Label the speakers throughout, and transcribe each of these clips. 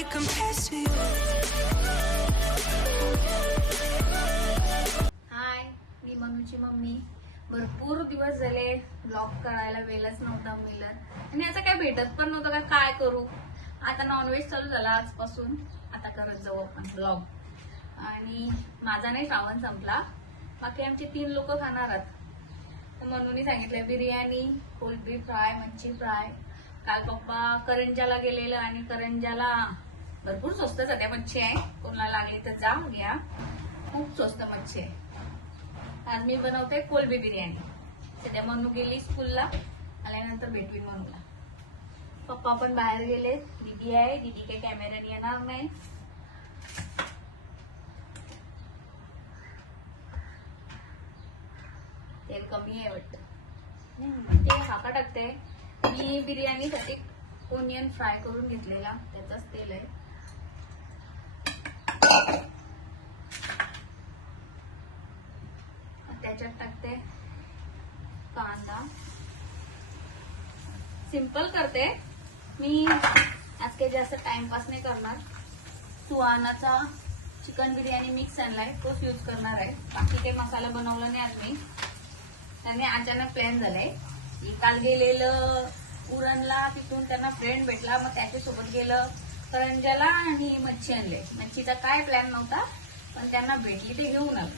Speaker 1: nobody compares to you.
Speaker 2: Hi मी मनूची mummy. भरपूर दिवस झाले ब्लॉग करायला वेळच नव्हता मिळत. आणि याचा काय भेटत पण नव्हतं का काय करू? आता नॉनव्हेज चालू झाला आजपासून. आता करत जाऊ आपण ब्लॉग आणि माझा नाही श्रावण संपला. बाकी आमचे तीन लोक खाणार आहात. म्हणून सांगितलंय बिर्याणी कोलबी फ्राय मच्छी फ्राय. काल पप्पा करंजाला गेलेलं आणि करंजाला भरपूर स्वस्त सध्या मच्छी आहे. कोणाला लागली तर जा घ्या. खूप स्वस्त मच्छी आहे. आज मी बनवते कोलबी बिर्याणी. सध्या मनू गेली स्कूलला. आल्यानंतर भेटवी मनूला पप्पा पण बाहेर गेले. दिदी आहे. दिदी काही कॅमेऱ्याने येणार नाही. तेल कमी आहे वाटतं. ते हाका टाकते. मी बिर्याणीसाठी ओनियन फ्राय करून घेतलेला. त्याचाच तेल आहे. त्याच्यात टाकते. कांदा सिंपल करते. मी आज काही जास्त टाइमपास नाही करणार. सुहानाचा चिकन बिर्याणी मिक्स आणलाय. तोच यूज करणार आहे. बाकी काही मसाला बनवला नाही आज मी. त्यांनी अचानक प्लॅन झालाय. काल गेलेलं उरणला तिथून त्यांना फ्रेंड भेटला. मग त्याच्यासोबत गेलं. करंजाला आणि मच्छी आणले. मच्छीचा काय प्लॅन नव्हता पण त्यांना भेटली ते घेऊन आलं.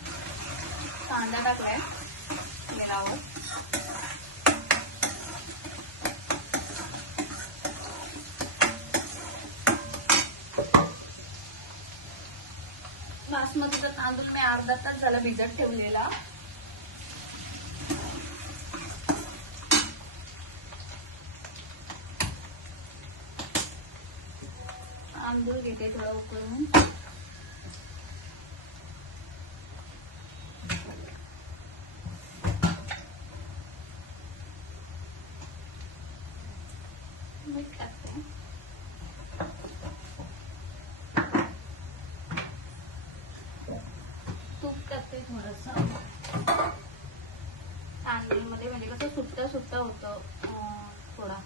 Speaker 2: कांदा टाकलाय. तेलावर बासमतीचा तांदूळ मी अर्धा तास झाला भिजत ठेवलेला. तांदूळ घेते थोडं उकळून. मीठ टाकते तूप टाकते थोडस. तांदूळमध्ये म्हणजे कसं सुट्ट सुट्ट होतं थोडा.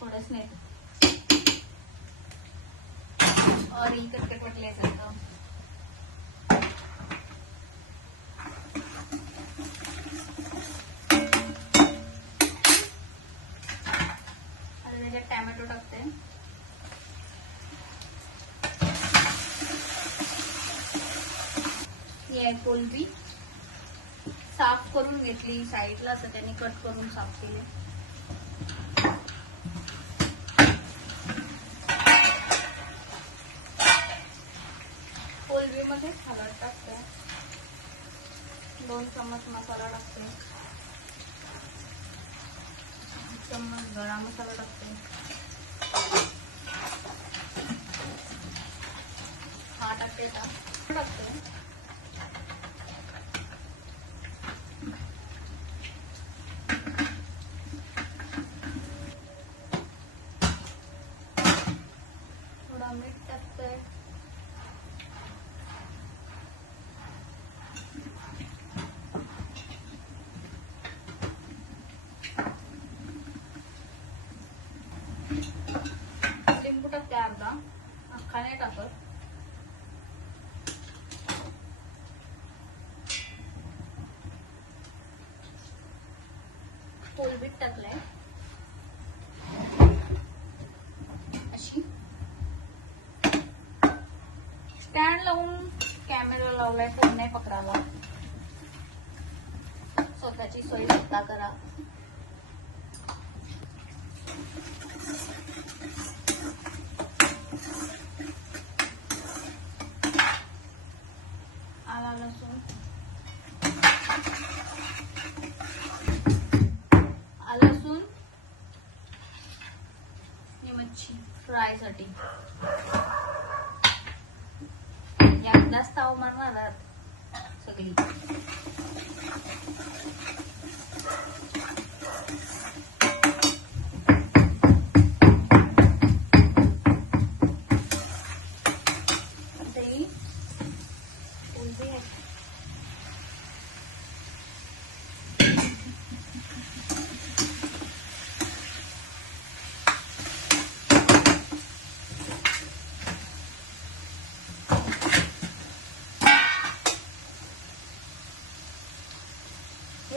Speaker 2: थोडंच नाही. और ही कटकट वाटल्यासारखं आता त्याच्यात टॅमॅटो टाकते ही आहे कोलबी साफ करून घेतली साईडला असं त्यांनी कट करून साफ केले. कोलबी मध्ये हळद टाकते. दोन चम्मच मसाला टाकते. चम्मच गळा मसाला टाकते. हा टाकते का टाकते थोडा मीठ टाकते लिंबू टाकते अर्धा अख्खा नाही टाकत कोलबीट टाकलंय. अशी. स्टँड लावून कॅमेरा लावलाय फोन नाही पकडावा स्वतःची सोय स्वतः करा. आला लसूण.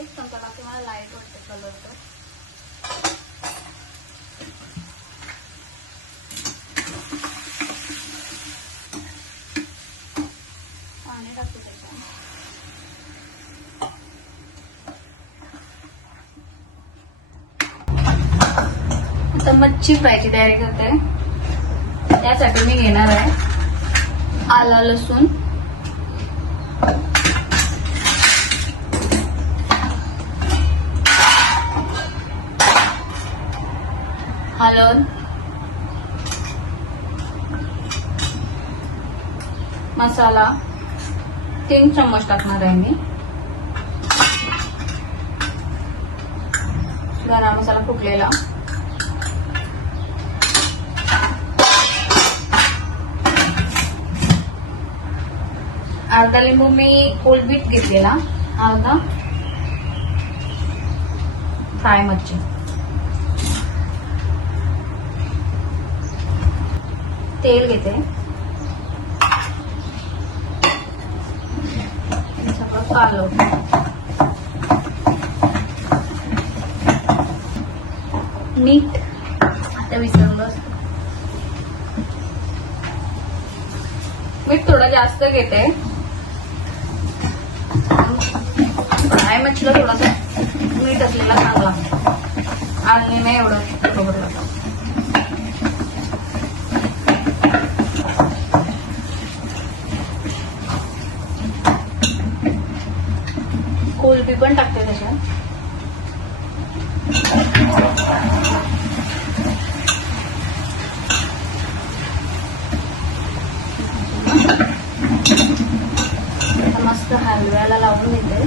Speaker 2: तेच चमचा लागते मला लाइट वाटते कलरचं आता मच्छी फ्रायची तयारी करते. त्यासाठी मी घेणार आहे आला लसूण. हळद मसाला तीन चम्मच टाकणार आहे मी. गरम मसाला फुटलेला. अर्धा लिंबू मी कोलबीट घेतलेला. अर्धा. फ्राय मच्छी. तेल घेते. सगळं कालवते मीठ आता विसरलो मीठ थोडं जास्त घेते. फ्राय मच्छीला थोडासा. मीठ असलेला चांगला आणि नाही एवढं. बरोबर कोलबी पण टाकते त्याच्यात मस्त हलव्याला लावून घेते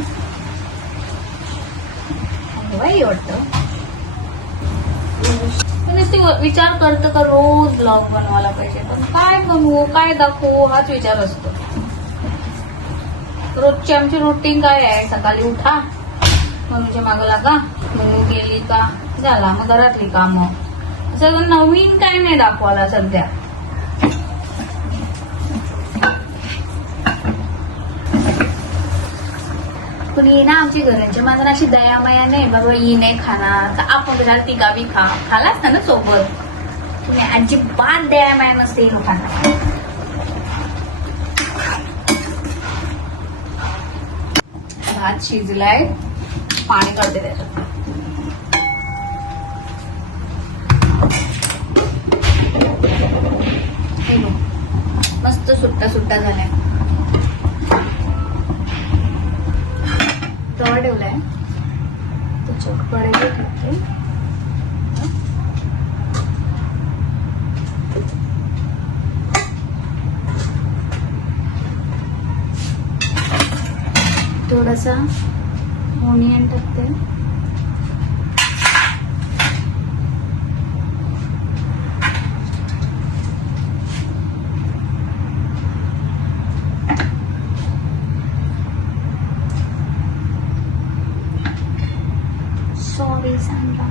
Speaker 2: हलवाही वाटतं. विचार करतं का रोज ब्लॉग बनवायला पाहिजे पण काय बनवू काय दाखवू हाच विचार असतो. रोजची आमची रुटीन काय आहे? सकाळी उठा. मम्मीच्या मागं लागा. मम्मी गेली का? झाला. मग घरातली काम. सगळं नवीन काय नाही दाखवायला सध्या. पण ही ना आमची घरांची माणसं अशी दयामया नाही. बरोबर ही नाही खाणार. तर आपण घरात ती गावी खा खालाच ना सोबत? तुम्ही अजिबात दयामया नसते ही लोकांना. छान शिजलाय. पाणी काढते त्याच्यात. हे मस्त सुट्टा सुट्टा झालाय तवा ठेवलाय त्याच्यात कढई टाकते थोडासा ओनियन टाकते सॉरी सांगा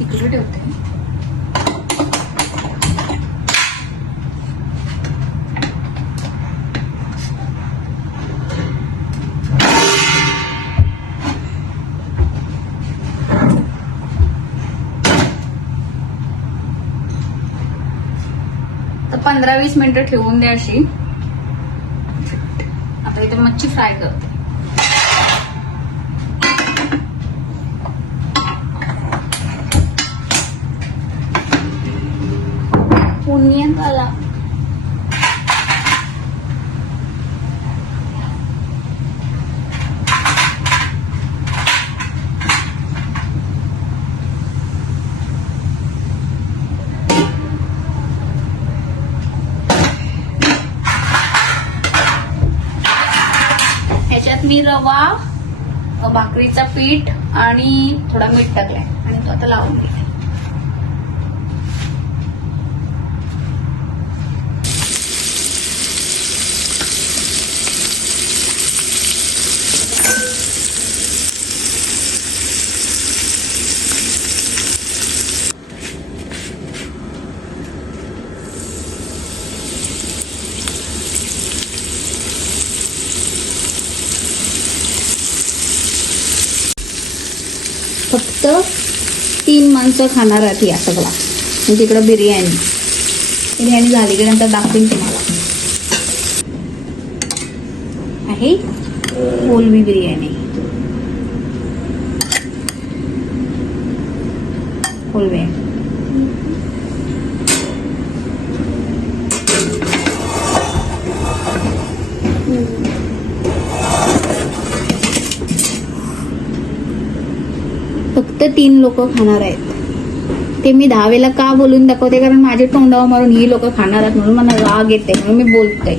Speaker 2: तिकडे ठेवते तर पंधरा वीस मिनिटं ठेवून द्या अशी. आता इथे मच्छी फ्राय करते. ओनियन वाला. मी रवा भाकरीचा पीठ आणि थोडा मीठ टाकलाय. आणि तो आता लावून घेते फक्त तीन माणसं खाणार आहेत या सगळा. म्हणजे तिकडं बिर्याणी. बिर्याणी झाली की नंतर दाखवीन तुम्हाला. आहे? कोलमी बिर्याणी. कोलमी. फक्त तीन लोक खाणार आहेत. ते मी दहा वेळेला का बोलून दाखवते? कारण माझे तोंडावर मारून ही लोक खाणार आहेत म्हणून मला राग येते म्हणून मी बोलते